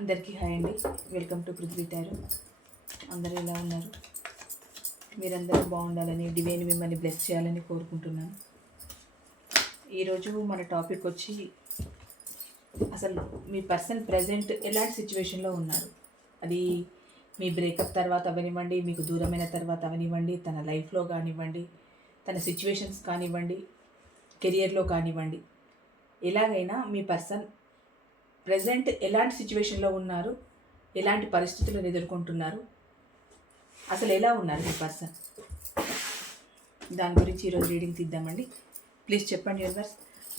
అందరికీ హాయ్ అండి. Welcome to Prithvi tarot. అందరూ ఎలా ఉన్నారు? మీరందరూ బాగుండాలని, డివైన్ మిమ్మల్ని బ్లెస్ చేయాలని కోరుకుంటున్నాను. ఈరోజు మన టాపిక్ వచ్చి అసలు మీ పర్సన్ ప్రజెంట్ ఎలాంటి సిచ్యువేషన్లో ఉన్నారు. అది మీ బ్రేకప్ తర్వాత అవనివ్వండి, మీకు దూరమైన తర్వాత అవనివ్వండి, తన లైఫ్లో కానివ్వండి, తన సిచ్యువేషన్స్ కానివ్వండి, కెరియర్లో కానివ్వండి, ఎలాగైనా మీ పర్సన్ ప్రజెంట్ ఎలాంటి సిచ్యువేషన్లో ఉన్నారు, ఎలాంటి పరిస్థితులను ఎదుర్కొంటున్నారు, అసలు ఎలా ఉన్నారు మీ పర్సన్, దాని గురించి ఈరోజు రీడింగ్ తీద్దామండి. ప్లీజ్ చెప్పండి యూనివర్స్,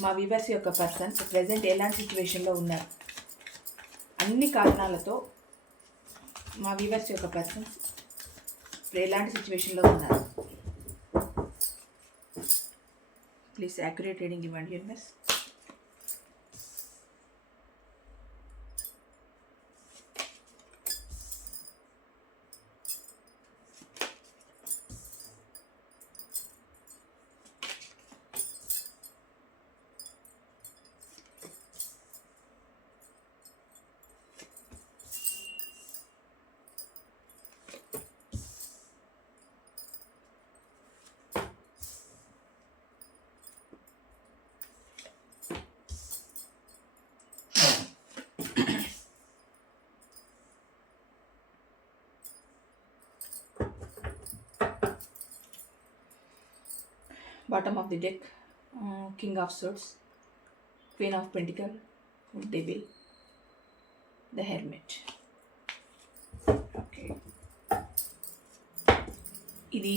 మా వ్యూవర్స్ యొక్క పర్సన్ ప్రజెంట్ ఎలాంటి సిచ్యువేషన్లో ఉన్నారు, అన్ని కారణాలతో మా వ్యూవర్స్ యొక్క పర్సన్ ఎలాంటి సిచ్యువేషన్లో ఉన్నారు. ప్లీజ్ యాక్యురేట్ రీడింగ్ ఇవ్వండి universe. Bottom of the deck, King of Swords, Queen of Pentacles, Devil, the Hermit. Okay, ఇది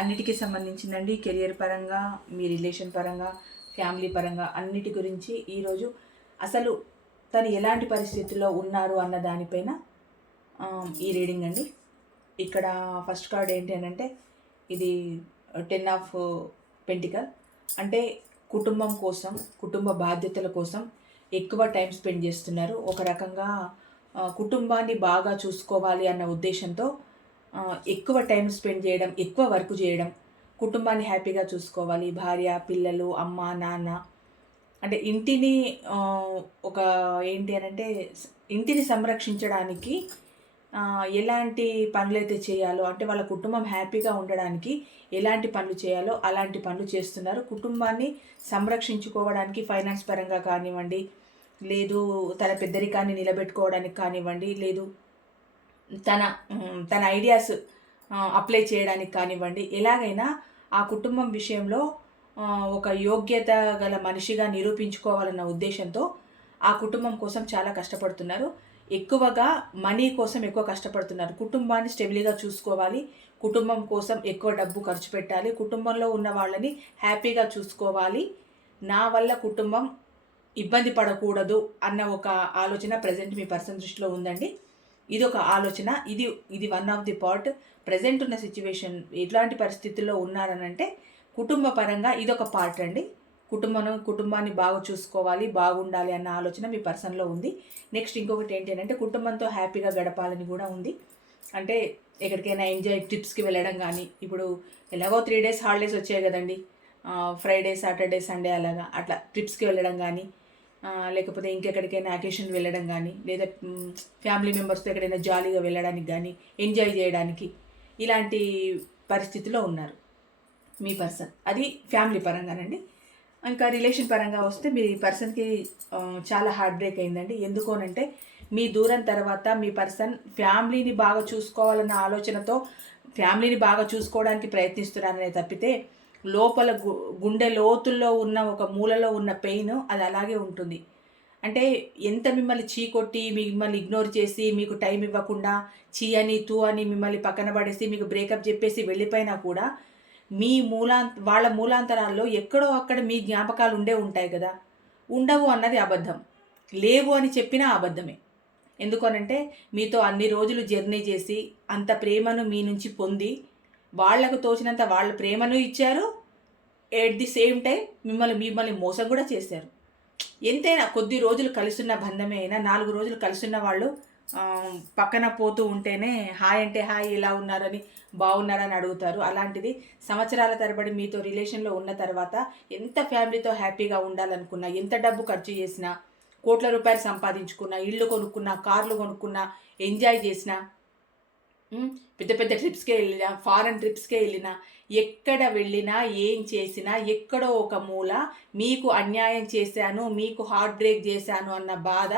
అన్నిటికీ సంబంధించిందండి. కెరియర్ పరంగా, మీ రిలేషన్ పరంగా, ఫ్యామిలీ పరంగా, అన్నిటి గురించి ఈరోజు అసలు తను ఎలాంటి పరిస్థితుల్లో ఉన్నారు అన్న దానిపైన ఈ రీడింగ్ అండి. ఇక్కడ ఫస్ట్ కార్డ్ ఏంటి అని అంటే, ఇది 10 ఆఫ్ పెంటికల్, అంటే కుటుంబం కోసం, కుటుంబ బాధ్యతల కోసం ఎక్కువ టైం స్పెండ్ చేస్తున్నారు. ఒక రకంగా కుటుంబాన్ని బాగా చూసుకోవాలి అన్న ఉద్దేశంతో ఎక్కువ టైం స్పెండ్ చేయడం, ఎక్కువ వర్క్ చేయడం, కుటుంబాన్ని హ్యాపీగా చూసుకోవాలి, భార్య, పిల్లలు, అమ్మ, నాన్న, అంటే ఇంటిని ఒక ఏంటి అని అంటే ఇంటిని సంరక్షించడానికి ఎలాంటి పనులైతే చేయాలో, అంటే వాళ్ళ కుటుంబం హ్యాపీగా ఉండడానికి ఎలాంటి పనులు చేయాలో అలాంటి పనులు చేస్తున్నారు. కుటుంబాన్ని సంరక్షించుకోవడానికి ఫైనాన్స్ పరంగా కానివ్వండి, లేదు తన పెద్దరికాన్ని నిలబెట్టుకోవడానికి కానివ్వండి, లేదు తన ఐడియాస్ అప్లై చేయడానికి కానివ్వండి, ఎలాగైనా ఆ కుటుంబం విషయంలో ఒక యోగ్యత గల మనిషిగా నిరూపించుకోవాలన్న ఉద్దేశంతో ఆ కుటుంబం కోసం చాలా కష్టపడుతున్నారు. ఎక్కువగా మనీ కోసం ఎక్కువ కష్టపడుతున్నారు. కుటుంబాన్ని స్టెబిలీగా చూసుకోవాలి, కుటుంబం కోసం ఎక్కువ డబ్బు ఖర్చు పెట్టాలి, కుటుంబంలో ఉన్న వాళ్ళని హ్యాపీగా చూసుకోవాలి, నా వల్ల కుటుంబం ఇబ్బంది పడకూడదు అన్న ఒక ఆలోచన ప్రజెంట్ మీ పర్సన్ దృష్టిలో ఉందండి. ఇది ఒక ఆలోచన, ఇది one of the part. Present ఉన్న సిచ్యువేషన్ ఎట్లాంటి పరిస్థితుల్లో ఉన్నారనంటే కుటుంబ పరంగా ఇదొక పార్ట్ అండి. కుటుంబాన్ని బాగా చూసుకోవాలి, బాగుండాలి అన్న ఆలోచన మీ పర్సన్లో ఉంది. నెక్స్ట్ ఇంకొకటి ఏంటి అంటే కుటుంబంతో హ్యాపీగా గడపాలని కూడా ఉంది. అంటే ఎక్కడికైనా ఎంజాయ్ ట్రిప్స్కి వెళ్ళడం కానీ, ఇప్పుడు ఎలాగో 3 days హాలిడేస్ వచ్చాయి కదండి, ఫ్రైడే, సాటర్డే, సండే అలాగా అట్లా ట్రిప్స్కి వెళ్ళడం కానీ, లేకపోతే ఇంకెక్కడికైనా అకేషన్ వెళ్ళడం కానీ, లేదా ఫ్యామిలీ మెంబర్స్తో ఎక్కడైనా జాలీగా వెళ్ళడానికి కానీ, ఎంజాయ్ చేయడానికి, ఇలాంటి పరిస్థితిలో ఉన్నారు మీ పర్సన్. అది ఫ్యామిలీ పరంగానండి. ఇంకా రిలేషన్ పరంగా వస్తే మీ పర్సన్కి చాలా హార్ట్ బ్రేక్ అయిందండి. ఎందుకోనంటే మీ దూరం తర్వాత మీ పర్సన్ ఫ్యామిలీని బాగా చూసుకోవాలన్న ఆలోచనతో ఫ్యామిలీని బాగా చూసుకోవడానికి ప్రయత్నిస్తున్నారనే తప్పితే లోపల గుండె లోతుల్లో ఉన్న ఒక మూలలో ఉన్న పెయిన్ అది అలాగే ఉంటుంది. అంటే ఎంత మిమ్మల్ని చీకొట్టి, మిమ్మల్ని ఇగ్నోర్ చేసి, మీకు టైం ఇవ్వకుండా, చీ అని తూ అని మిమ్మల్ని పక్కన పడేసి, మీకు బ్రేకప్ చెప్పేసి వెళ్ళిపోయినా కూడా మీ వాళ్ళ మూలాంతరాల్లో ఎక్కడో అక్కడ మీ జ్ఞాపకాలు ఉంటాయి కదా. ఉండవు అన్నది అబద్ధం, లేవు అని చెప్పినా అబద్ధమే. ఎందుకనంటే మీతో అన్ని రోజులు జర్నీ చేసి అంత ప్రేమను మీ నుంచి పొంది వాళ్లకు తోచినంత వాళ్ళ ప్రేమను ఇచ్చారు, ఎట్ ది సేమ్ టైం మిమ్మల్ని మోసం కూడా చేశారు. ఎంతైనా కొద్ది రోజులు కలిసున్న బంధమే అయినా 4 రోజులు కలిసున్న వాళ్ళు పక్కన పోతూ ఉంటేనే హాయ్ అంటే హాయ్ ఎలా ఉన్నారని, బాగున్నారని అడుగుతారు. అలాంటిది సంవత్సరాల తరబడి మీతో రిలేషన్లో ఉన్న తర్వాత ఎంత ఫ్యామిలీతో హ్యాపీగా ఉండాలనుకున్నా, ఎంత డబ్బు ఖర్చు చేసినా కోట్ల రూపాయలు సంపాదించుకున్నా, ఇళ్ళు కొనుక్కున్నా, కార్లు కొనుక్కున్నా, ఎంజాయ్ చేసిన, పెద్ద పెద్ద ట్రిప్స్కే వెళ్ళినా, ఫారెన్ ట్రిప్స్కే వెళ్ళినా, ఎక్కడ వెళ్ళినా ఏం చేసినా ఎక్కడో ఒక మూల మీకు అన్యాయం చేశాను, మీకు హార్ట్ బ్రేక్ చేశాను అన్న బాధ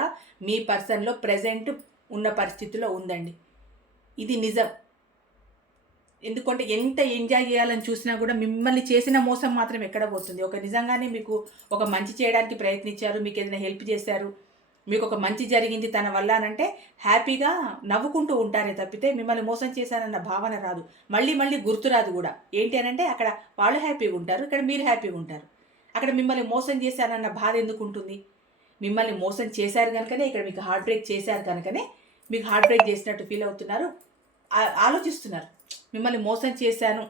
మీ పర్సన్లో ప్రజెంట్ ఉన్న పరిస్థితిలో ఉందండి. ఇది నిజం. ఎందుకంటే ఎంత ఎంజాయ్ చేయాలని చూసినా కూడా మిమ్మల్ని చేసిన మోసం మాత్రం ఎక్కడ పోతుంది. నిజంగానే మీకు ఒక మంచి చేయడానికి ప్రయత్నించారు, మీకు ఏదైనా హెల్ప్ చేశారు, మీకు ఒక మంచి జరిగింది తన వల్ల అనంటే హ్యాపీగా నవ్వుకుంటూ ఉంటారే తప్పితే మిమ్మల్ని మోసం చేశారన్న భావన రాదు. మళ్ళీ మళ్ళీ గుర్తురాదు కూడా. ఏంటి అనంటే అక్కడ వాళ్ళు హ్యాపీగా ఉంటారు, ఇక్కడ మీరు హ్యాపీగా ఉంటారు. అక్కడ మిమ్మల్ని మోసం చేశారన్న బాధ ఎందుకు ఉంటుంది? మిమ్మల్ని మోసం చేశారు కనుకనే, ఇక్కడ మీకు హార్ట్ బ్రేక్ చేశారు కనుకనే మీకు హార్ట్ బ్రేక్ చేసినట్టు ఫీల్ అవుతున్నారు, ఆలోచిస్తున్నారు. మిమ్మల్ని మోసం చేశాను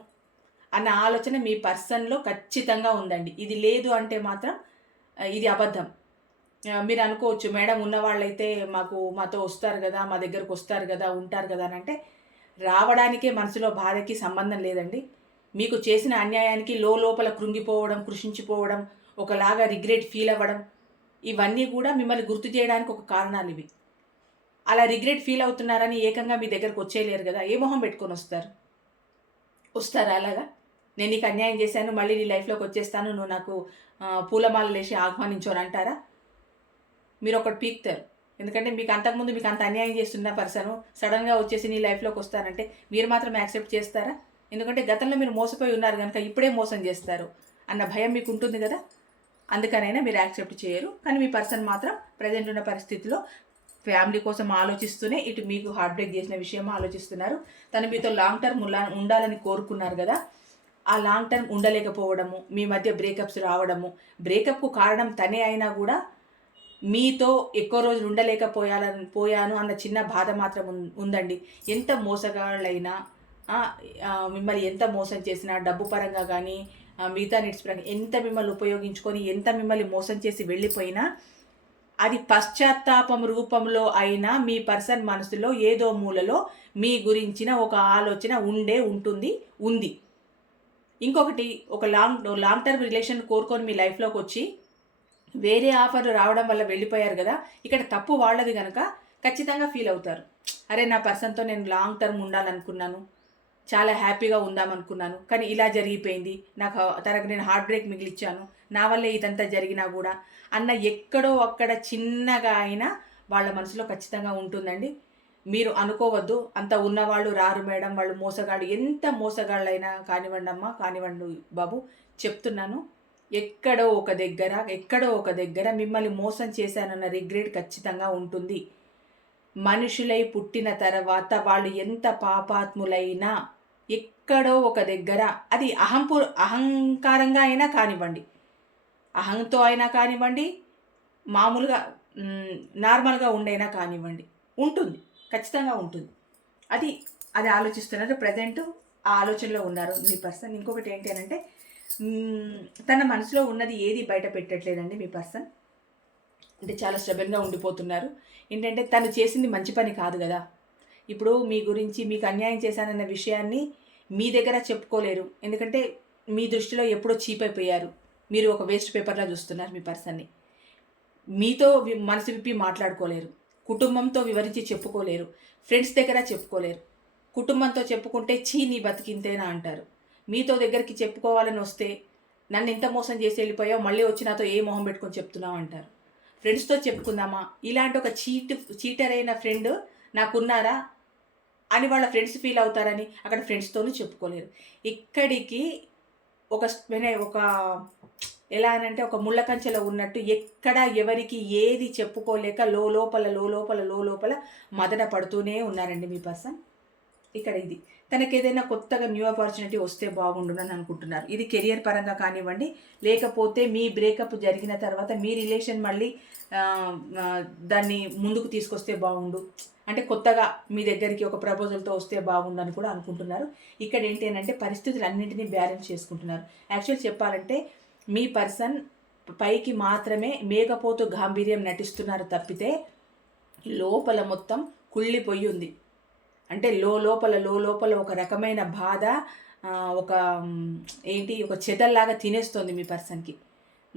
అన్న ఆలోచన మీ పర్సన్లో ఖచ్చితంగా ఉందండి. ఇది లేదు అంటే మాత్రం ఇది అబద్ధం. మీరు అనుకోవచ్చు, మేడం ఉన్నవాళ్ళైతే మాతో వస్తారు కదా, మా దగ్గరకు వస్తారు కదా, ఉంటారు కదా అని అంటే, రావడానికే మనసులో బాధకి సంబంధం లేదండి. మీకు చేసిన అన్యాయానికి లోపల కృంగిపోవడం, కృషించిపోవడం, ఒకలాగా రిగ్రెట్ ఫీల్ అవ్వడం, ఇవన్నీ కూడా మిమ్మల్ని గుర్తు చేయడానికి ఒక కారణాలు ఇవి. అలా రిగ్రెట్ ఫీల్ అవుతున్నారని ఏకంగా మీ దగ్గరకు వచ్చేయలేరు కదా. ఏ మొహం పెట్టుకొని వస్తారా అలాగా? నేను నీకు అన్యాయం చేశాను, మళ్ళీ నీ లైఫ్లోకి వచ్చేస్తాను, నువ్వు నాకు పూలమాలలు వేసి ఆహ్వానించు అని అంటారా? మీరు ఒకటి పీక్తారు. ఎందుకంటే మీకు అంతకుముందు మీకు అంత అన్యాయం చేస్తున్న పర్సను సడన్గా వచ్చేసి నీ లైఫ్లోకి వస్తానంటే మీరు మాత్రం యాక్సెప్ట్ చేస్తారా? ఎందుకంటే గతంలో మీరు మోసపోయి ఉన్నారు కనుక ఇప్పుడే మోసం చేస్తారు అన్న భయం మీకు ఉంటుంది కదా. అందుకనైనా మీరు యాక్సెప్ట్ చేయరు. కానీ మీ పర్సన్ మాత్రం ప్రజెంట్ ఉన్న పరిస్థితిలో ఫ్యామిలీ కోసం ఆలోచిస్తూనే ఇటు మీకు హార్ట్ బ్రేక్ చేసిన విషయం ఆలోచిస్తున్నారు. తను మీతో లాంగ్ టర్మ్ ఉండాలని కోరుకున్నారు కదా. ఆ లాంగ్ టర్మ్ ఉండలేకపోవడము, మీ మధ్య బ్రేకప్స్ రావడము, బ్రేకప్కు కారణం తనే అయినా కూడా మీతో ఎక్కువ రోజులు పోయాను అన్న చిన్న బాధ మాత్రం ఉందండి. ఎంత మోసగాళ్ళైనా, మిమ్మల్ని ఎంత మోసం చేసినా, డబ్బు పరంగా కానీ మిగతా నీడ్స్ పరంగా ఎంత మిమ్మల్ని ఉపయోగించుకొని ఎంత మిమ్మల్ని మోసం చేసి వెళ్ళిపోయినా, అది పశ్చాత్తాపం రూపంలో అయినా మీ పర్సన్ మనసులో ఏదో మూలలో మీ గురించిన ఒక ఆలోచన ఉంది. ఇంకొకటి, ఒక లాంగ్ టర్మ్ రిలేషన్ కోరుకొని మీ లైఫ్లోకి వచ్చి వేరే ఆఫర్లు రావడం వల్ల వెళ్ళిపోయారు కదా. ఇక్కడ తప్పు వాళ్ళది కనుక ఖచ్చితంగా ఫీల్ అవుతారు. అరే, నా పర్సన్తో నేను లాంగ్ టర్మ్ ఉండాలనుకున్నాను, చాలా హ్యాపీగా ఉందామనుకున్నాను, కానీ ఇలా జరిగిపోయింది, తనకు నేను హార్ట్ బ్రేక్ మిగిలిచ్చాను, నా వల్లే ఇదంతా జరిగినా కూడా అన్న ఎక్కడో అక్కడ చిన్నగా అయినా వాళ్ళ మనసులో ఖచ్చితంగా ఉంటుందండి. మీరు అనుకోవద్దు, అంత ఉన్నవాళ్ళు రారు మేడం, వాళ్ళు మోసగాళ్ళు. ఎంత మోసగాళ్ళైనా కానివ్వండి అమ్మ, కానివ్వండి బాబు, చెప్తున్నాను, ఎక్కడో ఒక దగ్గర మిమ్మల్ని మోసం చేశానన్న రిగ్రెట్ ఖచ్చితంగా ఉంటుంది. మనుషులై పుట్టిన తర్వాత వాళ్ళు ఎంత పాపాత్ములైనా ఎక్కడో ఒక దగ్గర, అది అహంకారంగా అయినా కానివ్వండి, అహంతో అయినా కానివ్వండి, మామూలుగా నార్మల్గా ఉండైనా కానివ్వండి, ఉంటుంది, ఖచ్చితంగా ఉంటుంది. అది ఆలోచిస్తున్నారు. ప్రజెంట్ ఆ ఆలోచనలో ఉన్నారు మీ పర్సన్. ఇంకొకటి ఏంటి అని అంటే, తన మనసులో ఉన్నది ఏది బయట పెట్టట్లేదండి మీ పర్సన్. అంటే చాలా స్టెబిల్గా ఉండిపోతున్నారు. ఏంటంటే తను చేసింది మంచి పని కాదు కదా. ఇప్పుడు మీ గురించి మీకు అన్యాయం చేశానన్న విషయాన్ని మీ దగ్గర చెప్పుకోలేరు. ఎందుకంటే మీ దృష్టిలో ఎప్పుడో చీప్ అయిపోయారు. మీరు ఒక వేస్ట్ పేపర్లా చూస్తున్నారు మీ పర్సన్ని. మీతో మనసు విప్పి మాట్లాడుకోలేరు, కుటుంబంతో వివరించి చెప్పుకోలేరు, ఫ్రెండ్స్ దగ్గర చెప్పుకోలేరు. కుటుంబంతో చెప్పుకుంటే చీ నీ బతికింతేనా అంటారు. మీతో దగ్గరికి చెప్పుకోవాలని వస్తే నన్ను ఇంత మోసం చేసి వెళ్ళిపోయావు, మళ్ళీ వచ్చి నాతో ఏ మొహం పెట్టుకొని చెప్తున్నావు అంటారు. ఫ్రెండ్స్తో చెప్పుకుందామా, ఇలాంటి ఒక చీటర్ అయిన ఫ్రెండ్ నాకున్నారా అని వాళ్ళ ఫ్రెండ్స్ ఫీల్ అవుతారని అక్కడ ఫ్రెండ్స్తోనూ చెప్పుకోలేరు. ఇక్కడికి ఒక ఎలా అనంటే ఒక ముళ్ళ కంచెలో ఉన్నట్టు ఎక్కడ ఎవరికి ఏది చెప్పుకోలేక లోపల మదన పడుతూనే ఉన్నారండి మీ పర్సన్. ఇక్కడ ఇది తనకి ఏదైనా కొత్తగా న్యూ ఆపర్చునిటీ వస్తే బాగుండునని అనుకుంటున్నారు. ఇది కెరియర్ పరంగా కానివ్వండి, లేకపోతే మీ బ్రేకప్ జరిగిన తర్వాత మీ రిలేషన్ మళ్ళీ దాన్ని ముందుకు తీసుకొస్తే బాగుండు, అంటే కొత్తగా మీ దగ్గరికి ఒక ప్రపోజల్తో వస్తే బాగుండు అని కూడా అనుకుంటున్నారు. ఇక్కడ ఏంటి అంటే పరిస్థితులు అన్నింటినీ బ్యాలెన్స్ చేసుకుంటున్నారు. యాక్చువల్ చెప్పాలంటే మీ పర్సన్ పైకి మాత్రమే మేకపోతు గాంభీర్యం నటిస్తున్నారు తప్పితే లోపల మొత్తం కుళ్ళిపోయి ఉంది. అంటే లోపల ఒక రకమైన బాధ, ఒక చెదల్లాగా తినేస్తుంది మీ పర్సన్కి.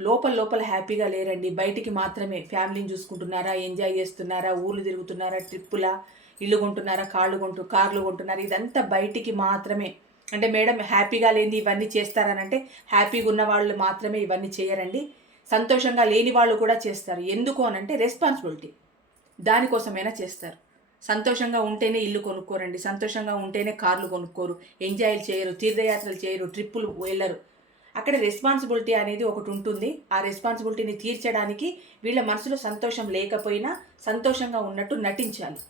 లోపల లోపల హ్యాపీగా లేరండి. బయటికి మాత్రమే ఫ్యామిలీని చూసుకుంటున్నారా, ఎంజాయ్ చేస్తున్నారా, ఊర్లు తిరుగుతున్నారా, ట్రిప్పులా, ఇల్లు కొంటున్నారా, కార్లు కొంటున్నారా, ఇదంతా బయటికి మాత్రమే. అంటే మేడం హ్యాపీగా లేని ఇవన్నీ చేస్తారనంటే హ్యాపీగా ఉన్న వాళ్ళు మాత్రమే ఇవన్నీ చేయరండి. సంతోషంగా లేని వాళ్ళు కూడా చేస్తారు. ఎందుకు అనంటే రెస్పాన్సిబిలిటీ, దానికోసమైనా చేస్తారు. సంతోషంగా ఉంటేనే ఇల్లు కొనుక్కోరండి, సంతోషంగా ఉంటేనే కార్లు కొనుక్కోరు, ఎంజాయ్లు చేయరు, తీర్థయాత్రలు చేయరు, ట్రిప్పులు వెళ్ళరు. అక్కడ రెస్పాన్సిబిలిటీ అనేది ఒకటి ఉంటుంది. ఆ రెస్పాన్సిబిలిటీని తీర్చడానికి వీళ్ళ మనసులో సంతోషం లేకపోయినా సంతోషంగా ఉన్నట్టు నటించాలి.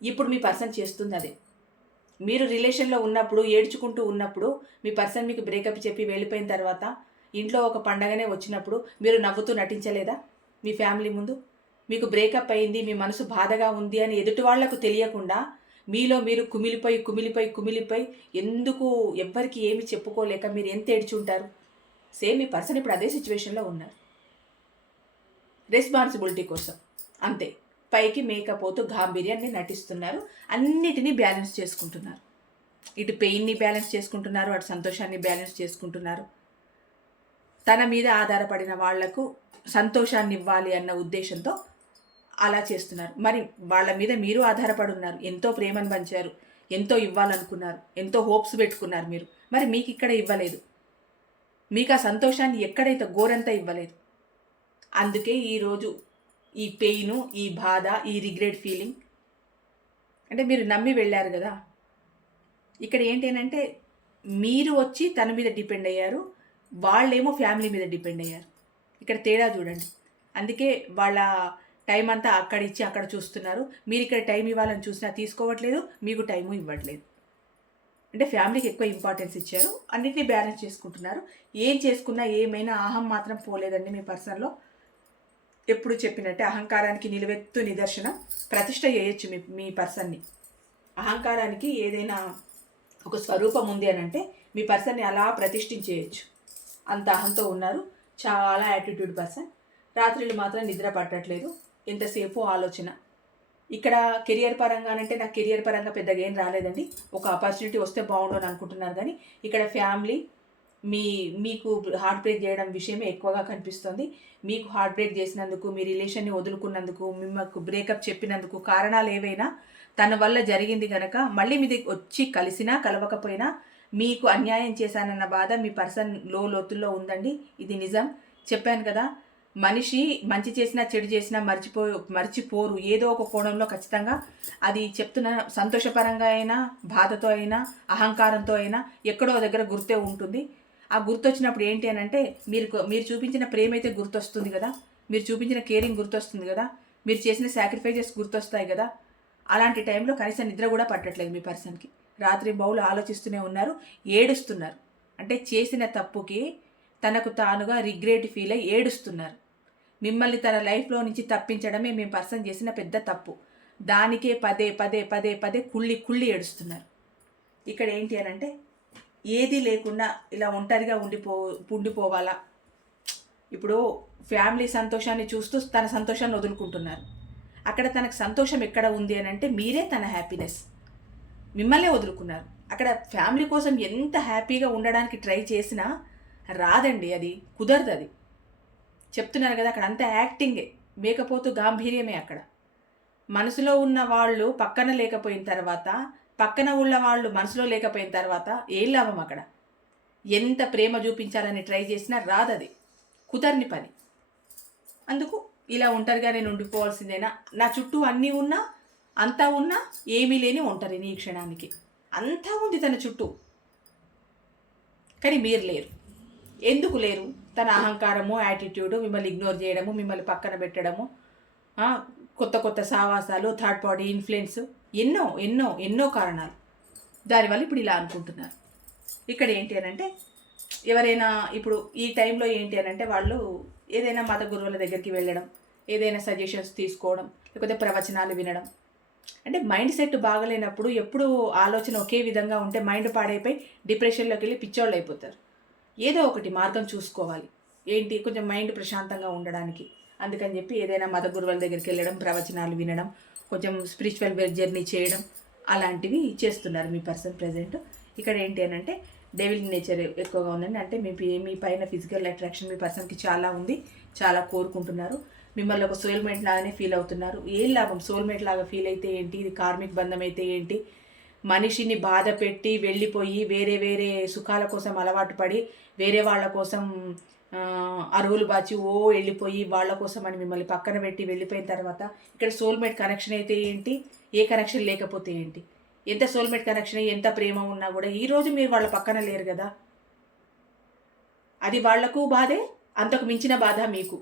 ఇప్పుడు మీ పర్సన్ చేస్తుంది అదే. మీరు రిలేషన్లో ఉన్నప్పుడు, ఏడ్చుకుంటూ ఉన్నప్పుడు, మీ పర్సన్ మీకు బ్రేకప్ చెప్పి వెళ్ళిపోయిన తర్వాత ఇంట్లో ఒక పండగనే వచ్చినప్పుడు మీరు నవ్వుతూ నటించలేదా మీ ఫ్యామిలీ ముందు? మీకు బ్రేకప్ అయింది, మీ మనసు బాధగా ఉంది అని ఎదుటి వాళ్లకు తెలియకుండా మీలో మీరు కుమిలిపోయి ఎందుకు ఎవ్వరికి ఏమి చెప్పుకోలేక మీరు ఎంత ఏడ్చుంటారు? సేమ్ మీ పర్సన్ ఇప్పుడు అదే సిచ్యువేషన్లో ఉన్నారు, రెస్పాన్సిబిలిటీ కోసం అంతే. పైకి మేకపోతూ గాంభీర్యాన్ని నటిస్తున్నారు, అన్నిటినీ బ్యాలెన్స్ చేసుకుంటున్నారు. ఇటు పెయిన్ని బ్యాలెన్స్ చేసుకుంటున్నారు, అటు సంతోషాన్ని బ్యాలెన్స్ చేసుకుంటున్నారు. తన మీద ఆధారపడిన వాళ్లకు సంతోషాన్ని ఇవ్వాలి అన్న ఉద్దేశంతో అలా చేస్తున్నారు. మరి వాళ్ళ మీద మీరు ఆధారపడి ఉన్నారు, ఎంతో ప్రేమను పంచారు, ఎంతో ఇవ్వాలనుకున్నారు, ఎంతో హోప్స్ పెట్టుకున్నారు మీరు. మరి మీకు ఇక్కడ ఇవ్వలేదు, మీకు ఆ సంతోషాన్ని ఎక్కడైతే గోరంతా ఇవ్వలేదు. అందుకే ఈరోజు ఈ పెయిన్, ఈ బాధ, ఈ రిగ్రెట్ ఫీలింగ్. అంటే మీరు నమ్మి వెళ్ళారు కదా. ఇక్కడ ఏంటి అంటే మీరు వచ్చి తన మీద డిపెండ్ అయ్యారు, వాళ్ళేమో ఫ్యామిలీ మీద డిపెండ్ అయ్యారు. ఇక్కడ తేడా చూడండి. అందుకే వాళ్ళ టైం అంతా అక్కడ ఇచ్చి అక్కడ చూస్తున్నారు. మీరు ఇక్కడ టైం ఇవ్వాలని చూసినా తీసుకోవట్లేదు, మీకు టైము ఇవ్వట్లేదు. అంటే ఫ్యామిలీకి ఎక్కువ ఇంపార్టెన్స్ ఇచ్చారు, అన్నిటినీ బ్యాలెన్స్ చేసుకుంటున్నారు. ఏం చేసుకున్నా ఏమైనా అహం మాత్రం పోలేదండి మీ పర్సన్లో. ఎప్పుడు చెప్పినట్టే అహంకారానికి నిలువెత్తు నిదర్శనం. ప్రతిష్ట చేయొచ్చు మీ పర్సన్ని. అహంకారానికి ఏదైనా ఒక స్వరూపం ఉంది అని అంటే మీ పర్సన్ని అలా ప్రతిష్ఠించేయచ్చు. అంత అహంతో ఉన్నారు. చాలా యాటిట్యూడ్ పర్సన్. రాత్రులు మాత్రం నిద్ర పట్టట్లేదు, ఎంతసేపు ఆలోచన. ఇక్కడ కెరియర్ పరంగానంటే నాకు కెరియర్ పరంగా పెద్దగా ఏం రాలేదండి. ఒక ఆపర్చునిటీ వస్తే బాగుండు అనుకుంటున్నారు. కానీ ఇక్కడ ఫ్యామిలీ మీకు హార్ట్ బ్రేక్ చేయడం విషయమే ఎక్కువగా కనిపిస్తుంది. మీకు హార్ట్ బ్రేక్ చేసినందుకు, మీ రిలేషన్ని వదులుకున్నందుకు, మిమ్మల్ని బ్రేకప్ చెప్పినందుకు కారణాలు ఏవైనా తన వల్ల జరిగింది కనుక మళ్ళీ మీది వచ్చి కలిసినా కలవకపోయినా మీకు అన్యాయం చేశానన్న బాధ మీ పర్సన్ లోతుల్లో ఉందండి. ఇది నిజం. చెప్పాను కదా, మనిషి మంచి చేసినా చెడు చేసినా మర్చిపోరు. ఏదో ఒక కోణంలో ఖచ్చితంగా అది చెప్తున్న సంతోషపరంగా అయినా, బాధతో అయినా, అహంకారంతో అయినా ఎక్కడో దగ్గర గుర్తే ఉంటుంది. ఆ గుర్తొచ్చినప్పుడు ఏంటి అని అంటే మీరు చూపించిన ప్రేమ అయితే గుర్తొస్తుంది కదా, మీరు చూపించిన కేరింగ్ గుర్తొస్తుంది కదా, మీరు చేసిన సాక్రిఫైజెస్ గుర్తొస్తాయి కదా. అలాంటి టైంలో కనీసం నిద్ర కూడా పట్టట్లేదు మీ పర్సన్కి. రాత్రి బౌలు ఆలోచిస్తూనే ఉన్నారు, ఏడుస్తున్నారు. అంటే చేసిన తప్పుకి తనకు తానుగా రిగ్రెట్ ఫీల్ అయ్యి ఏడుస్తున్నారు. మిమ్మల్ని తన లైఫ్లో నుంచి తప్పించడమే మీ పర్సన్ చేసిన పెద్ద తప్పు. దానికే పదే కుళ్ళి ఏడుస్తున్నారు. ఇక్కడ ఏంటి అని అంటే ఏది లేకుండా ఇలా ఒంటరిగా ఉండిపోవాలా. ఇప్పుడు ఫ్యామిలీ సంతోషాన్ని చూస్తూ తన సంతోషాన్ని వదులుకుంటున్నారు. అక్కడ తనకు సంతోషం ఎక్కడ ఉంది అని అంటే మీరే తన హ్యాపీనెస్. మిమ్మల్నే వదులుకున్నారు. అక్కడ ఫ్యామిలీ కోసం ఎంత హ్యాపీగా ఉండడానికి ట్రై చేసినా రాదండి, అది కుదరదు. అది చెప్తున్నారు కదా, అక్కడ అంతా యాక్టింగే, మేకపోతూ గాంభీర్యమే. అక్కడ మనసులో ఉన్న వాళ్ళు పక్కన లేకపోయిన తర్వాత, పక్కన ఉన్న వాళ్ళు మనసులో లేకపోయిన తర్వాత ఏం లాభం? అక్కడ ఎంత ప్రేమ చూపించాలని ట్రై చేసినా రాదది, కుదరని పని. అందుకు ఇలా ఒంటరిగా నేను ఉండిపోవాల్సిందేనా? నా చుట్టూ అన్నీ ఉన్నా, అంతా ఉన్నా, ఏమీ లేని ఒంటరిని ఈ క్షణానికి. అంతా ఉంది తన చుట్టూ, కానీ మీరు లేరు. ఎందుకు లేరు? తన అహంకారము, యాటిట్యూడు, మిమ్మల్ని ఇగ్నోర్ చేయడము, మిమ్మల్ని పక్కన పెట్టడము, కొత్త సావాసాలు, థర్డ్ పార్టీ ఇన్ఫ్లుయెన్స్, ఎన్నో కారణాలు. దానివల్ల ఇప్పుడు ఇలా అనుకుంటున్నారు. ఇక్కడ ఏంటి అని అంటే ఎవరైనా ఇప్పుడు ఈ టైంలో ఏంటి అని అంటే వాళ్ళు ఏదైనా మత గురువుల దగ్గరికి వెళ్ళడం, ఏదైనా సజెషన్స్ తీసుకోవడం, లేకపోతే ప్రవచనాలు వినడం. అంటే మైండ్ సెట్ బాగలేనప్పుడు ఎప్పుడు ఆలోచన ఒకే విధంగా ఉంటే మైండ్ పాడైపోయి డిప్రెషన్లోకి వెళ్ళి పిచ్చోళ్ళు అయిపోతారు. ఏదో ఒకటి మార్గం చూసుకోవాలి. ఏంటి, కొంచెం మైండ్ ప్రశాంతంగా ఉండడానికి. అందుకని చెప్పి ఏదైనా మత గురువుల దగ్గరికి వెళ్ళడం, ప్రవచనాలు వినడం, కొంచెం స్పిరిచువల్ జర్నీ చేయడం, అలాంటివి చేస్తున్నారు మీ పర్సన్ ప్రజెంట్. ఇక్కడ ఏంటి అని అంటే డెవిల్ నేచర్ ఎక్కువగా ఉందండి. అంటే మీ పైన ఫిజికల్ అట్రాక్షన్ మీ పర్సన్కి చాలా ఉంది, చాలా కోరుకుంటున్నారు. మిమ్మల్ని ఒక సోల్మేట్ లాగానే ఫీల్ అవుతున్నారు. ఏం లాభం సోల్మేట్ లాగా ఫీల్ అయితే ఏంటి, ఇది కార్మిక్ బంధం అయితే ఏంటి, మనిషిని బాధ పెట్టి వెళ్ళిపోయి వేరే వేరే సుఖాల కోసం అలవాటు పడి వేరే వాళ్ళ కోసం అరువులు బాచి వెళ్ళిపోయి వాళ్ళ కోసం అని మిమ్మల్ని పక్కన పెట్టి వెళ్ళిపోయిన తర్వాత ఇక్కడ సోల్మేట్ కనెక్షన్ అయితే ఏంటి, ఏ కనెక్షన్ లేకపోతే ఏంటి, ఎంత సోల్మేట్ కనెక్షన్ ఎంత ప్రేమ ఉన్నా కూడా ఈరోజు మీరు వాళ్ళ పక్కన లేరు కదా, అది వాళ్లకు బాధే, అంతకు మించిన బాధ మీకు.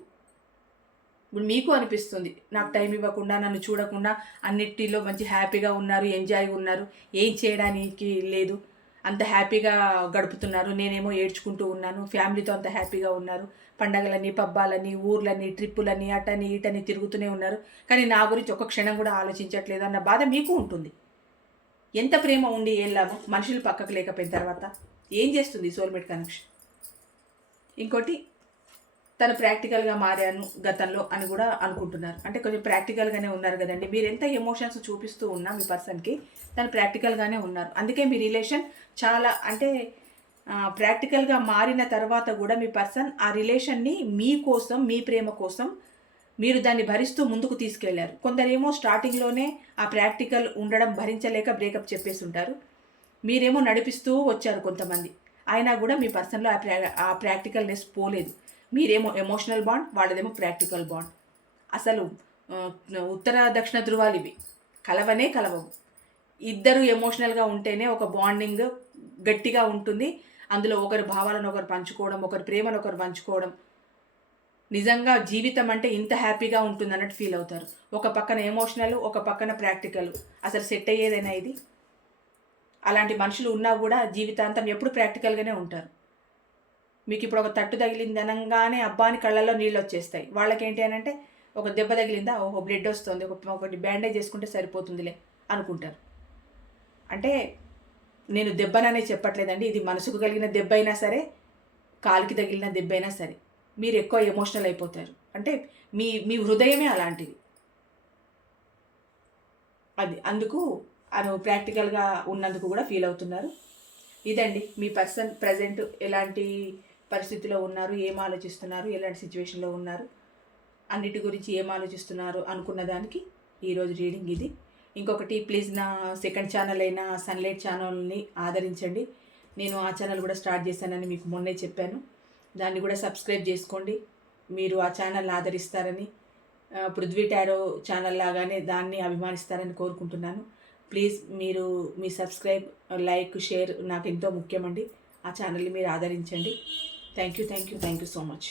ఇప్పుడు మీకు అనిపిస్తుంది నాకు టైం ఇవ్వకుండా నన్ను చూడకుండా అన్నిటిలో మంచి హ్యాపీగా ఉన్నారు, ఎంజాయ్గా ఉన్నారు, ఏం చేయడానికి లేదు, అంత హ్యాపీగా గడుపుతున్నారు, నేనేమో ఏడ్చుకుంటూ ఉన్నాను, ఫ్యామిలీతో అంత హ్యాపీగా ఉన్నారు, పండగలని పబ్బాలని ఊర్లని ట్రిప్పులని అటని ఇటని తిరుగుతూనే ఉన్నారు, కానీ నా గురించి ఒక్క క్షణం కూడా ఆలోచించట్లేదు అన్న బాధ మీకు ఉంటుంది. ఎంత ప్రేమ ఉండి ఏం లాభం మనుషులు పక్కకు లేకపోయిన తర్వాత ఏం చేస్తుంది సోల్మేట్ కనెక్షన్. ఇంకోటి తను ప్రాక్టికల్గా మారాను గతంలో అని కూడా అనుకుంటున్నారు. అంటే కొంచెం ప్రాక్టికల్గానే ఉన్నారు కదండి, మీరు ఎంత ఎమోషన్స్ చూపిస్తూ ఉన్నా మీ పర్సన్కి తను ప్రాక్టికల్గానే ఉన్నారు. అందుకే మీ రిలేషన్ చాలా అంటే ప్రాక్టికల్గా మారిన తర్వాత కూడా మీ పర్సన్ ఆ రిలేషన్ని మీకోసం మీ ప్రేమ కోసం మీరు దాన్ని భరిస్తూ ముందుకు తీసుకెళ్లారు. కొందరేమో స్టార్టింగ్లోనే ఆ ప్రాక్టికల్ ఉండడం భరించలేక బ్రేకప్ చెప్పేసి ఉంటారు, మీరేమో నడిపిస్తూ వచ్చారు కొంతమంది, అయినా కూడా మీ పర్సన్లో ఆ ప్రాక్టికల్నెస్ పోలేదు. మీరేమో ఎమోషనల్ బాండ్, వాళ్ళదేమో ప్రాక్టికల్ బాండ్. అసలు ఉత్తర దక్షిణ ధృవాలు ఇవి కలవనే కలవవు. ఇద్దరు ఎమోషనల్గా ఉంటేనే ఒక బాండింగ్ గట్టిగా ఉంటుంది. అందులో ఒకరి భావాలను ఒకరు పంచుకోవడం, ఒకరి ప్రేమను ఒకరు పంచుకోవడం, నిజంగా జీవితం అంటే ఇంత హ్యాపీగా ఉంటుంది అన్నట్టు ఫీల్ అవుతారు. ఒక పక్కన ఎమోషనల్, ఒక పక్కన ప్రాక్టికల్, అసలు సెట్ అయ్యేదైనా ఇది? అలాంటి మనుషులు ఉన్నా కూడా జీవితాంతం ఎప్పుడు ప్రాక్టికల్గానే ఉంటారు. మీకు ఇప్పుడు ఒక తట్టు తగిలింది అనగానే అబ్బాని కళ్ళల్లో నీళ్ళు వచ్చేస్తాయి. వాళ్ళకేంటి అని అంటే ఒక దెబ్బ తగిలిందా, ఓహో బ్లడ్ వస్తుంది, ఒకటి బ్యాండేజ్ చేసుకుంటే సరిపోతుందిలే అనుకుంటారు. అంటే నేను దెబ్బననే చెప్పట్లేదండి, ఇది మనసుకు కలిగిన దెబ్బ అయినా సరే, కాలుకి తగిలిన దెబ్బ అయినా సరే మీరు ఎక్కువ ఎమోషనల్ అయిపోతారు. అంటే మీ మీ హృదయమే అలాంటిది. అది అందుకు అను ప్రాక్టికల్గా ఉన్నందుకు కూడా ఫీల్ అవుతున్నారు. ఇదండి మీ పర్సన్ ప్రజెంట్ ఎలాంటి పరిస్థితిలో ఉన్నారు, ఏం ఆలోచిస్తున్నారు, ఎలాంటి సిచ్యువేషన్లో ఉన్నారు, అన్నిటి గురించి ఏం ఆలోచిస్తున్నారు అనుకున్న దానికి ఈరోజు రీడింగ్ ఇది. ఇంకొకటి, ప్లీజ్ నా సెకండ్ ఛానల్ అయిన సన్లైట్ ఛానల్ని ఆదరించండి. నేను ఆ ఛానల్ కూడా స్టార్ట్ చేశానని మీకు మొన్నే చెప్పాను, దాన్ని కూడా సబ్స్క్రైబ్ చేసుకోండి. మీరు ఆ ఛానల్ని ఆదరిస్తారని, పృథ్వీ టారో ఛానల్ లాగానే దాన్ని అభిమానిస్తారని కోరుకుంటున్నాను. ప్లీజ్ మీరు మీ సబ్స్క్రైబ్, లైక్, షేర్ నాకు ఎంతో ముఖ్యమండి. ఆ ఛానల్ని మీరు ఆదరించండి. Thank you so much.